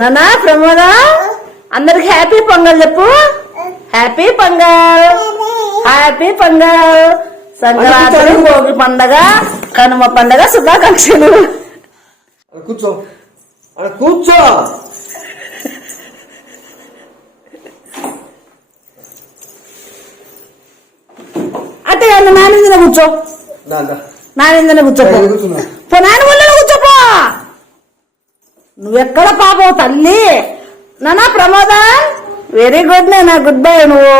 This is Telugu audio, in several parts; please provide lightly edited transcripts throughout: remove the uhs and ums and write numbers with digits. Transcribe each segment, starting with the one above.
నానా ప్రమోద అందరికి హ్యాపీ పొంగల్ చెప్పు. Happy Pongal, happy Pongal. సంక్రాంతి, భోగి పండగ, కనుమ పండగ శుభాకాంక్షలు. కూర్చో కూర్చో. అంటే నానిందనే కూర్చో, నానిందనే కూర్చోపో. నాని ఒళ్ళో కూర్చోపో. నువ్వెక్కడ పాపం తల్లి. నానా ప్రమోద వెరీ గుడ్ నేనా, గుడ్ బై. నువ్వు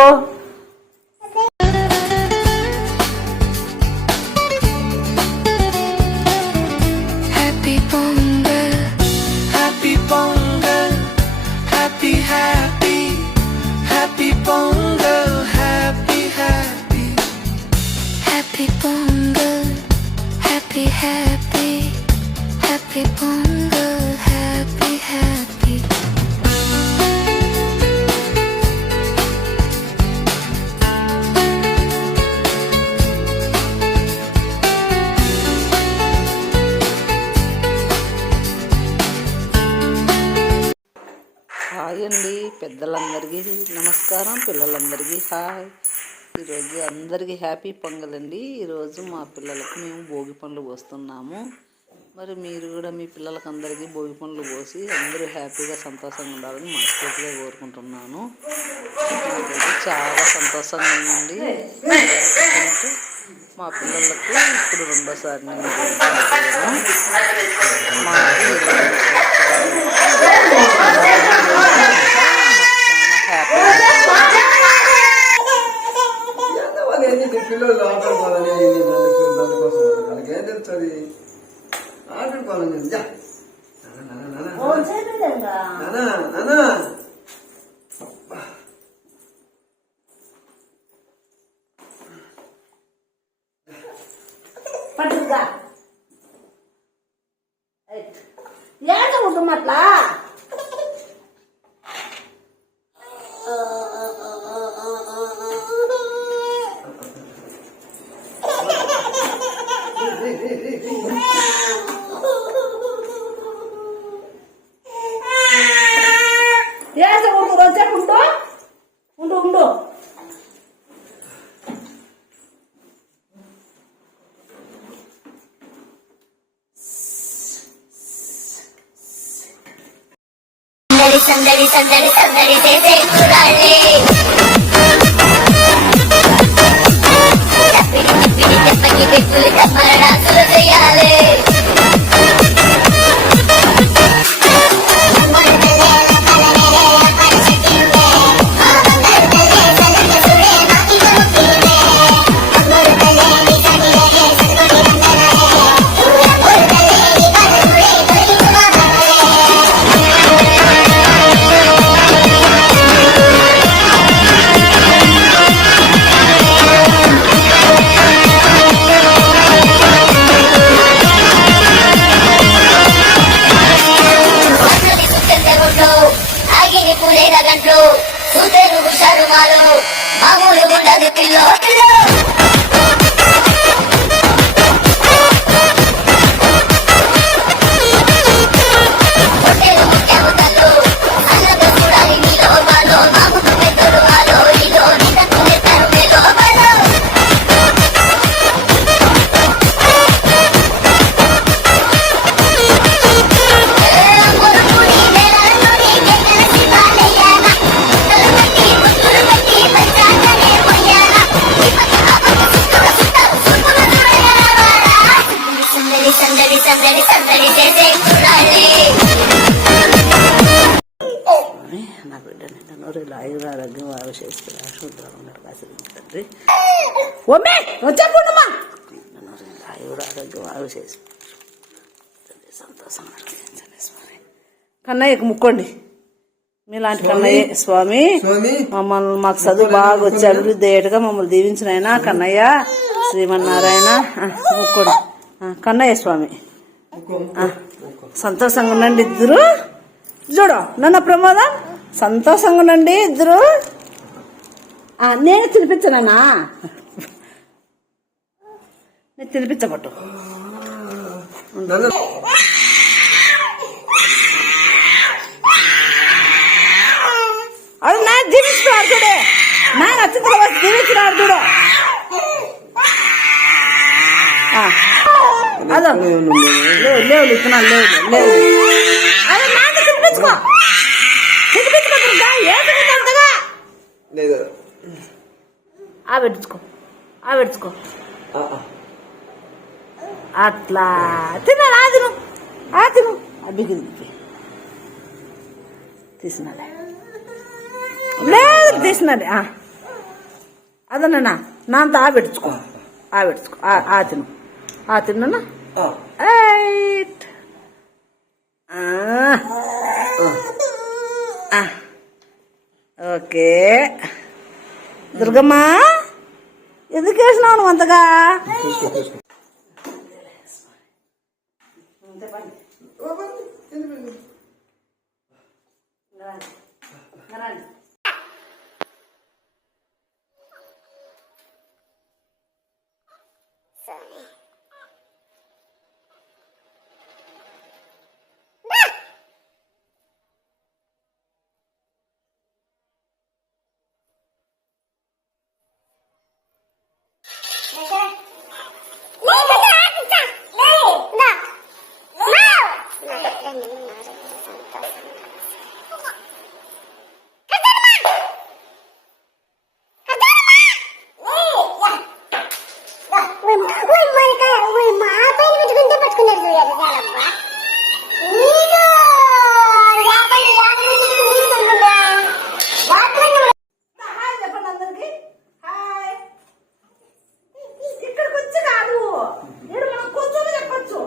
హాయ్ అండి. పెద్దలందరికీ నమస్కారం, పిల్లలందరికీ హాయ్. ఈరోజు అందరికీ హ్యాపీ పొంగల్ అండి. ఈరోజు మా పిల్లలకు మేము భోగి పండ్లు పోస్తున్నాము. మరి మీరు కూడా మీ పిల్లలకు అందరికీ భోగి పండ్లు పోసి అందరూ హ్యాపీగా సంతోషంగా ఉండాలని మనస్ఫూర్తిగా కోరుకుంటున్నాను. నాకైతే చాలా సంతోషంగా ఉందండి. మా పిల్లలకు ఇప్పుడు రెండోసారి నేను పిల్లలు ఆడుకోవాలని దానికోసం వాళ్ళకి ఏం తెలుస్తుంది. ఆడుకోవాలని పట్టుగా ఏడుకుంటున్నట్లా. ఉండు ఉండు. సందడి సందడి సందడి చేసే కుర్రాళ్ళే, తప్పిడి తిప్పిడి తెప్పకి పెట్టులు తప్పల డాన్సులు చేయాలి. సూతరు హుషారు మాలు మామూలు ఉండదు పిల్లో. నా బిడ్డని నూరు లాయుగా ఆరోగ్యం బాగా చేస్తున్నా శుభ్రంగా ఆశీర్వదించండి. ఓమే వచ్చేమ్మా నూరు లాయుగా ఆరోగ్యం బాగా చేసి సంతోషంగా కన్నయ్యకు ముక్కోండి. మీలాంటి కన్నయ్య స్వామి మమ్మల్ని మాకు చదువు బాగా వచ్చి అభివృద్ధి అయ్యేట్టుగా మమ్మల్ని దీవించిన ఆయన కన్నయ్య శ్రీమన్నారాయణ ముక్కోండి. కన్నయ్య స్వామి సంతోషంగా ఉండండి ఇద్దరు. చూడు నన్న ప్రమోదం సంతోషంగా ఉండండి ఇద్దరు. నేను తినిపించనైనా నేను తినిపించబట్టు. నన్ను అది నా జీవిస్తున్నాడు చూడే నా నచ్చింది జీవిస్తున్నాడు చూడు అదో లేవు ఇస్తున్నాను లేవు అదే నాకు చూపించుకో అంతగా లేదు పెట్టించుకో అట్లా తిన్నాడు తిను బిగింది తీసినాడే లేదు తీసినాడే అదన్నా నాంత పెట్టించుకో తిన్నా ఓకే దుర్గమ్మ ఎందుకు వేసినావు నువ్వు అంతగా ఇక్కడికి వచ్చి కాదు మనం కూర్చొని చెప్పచ్చు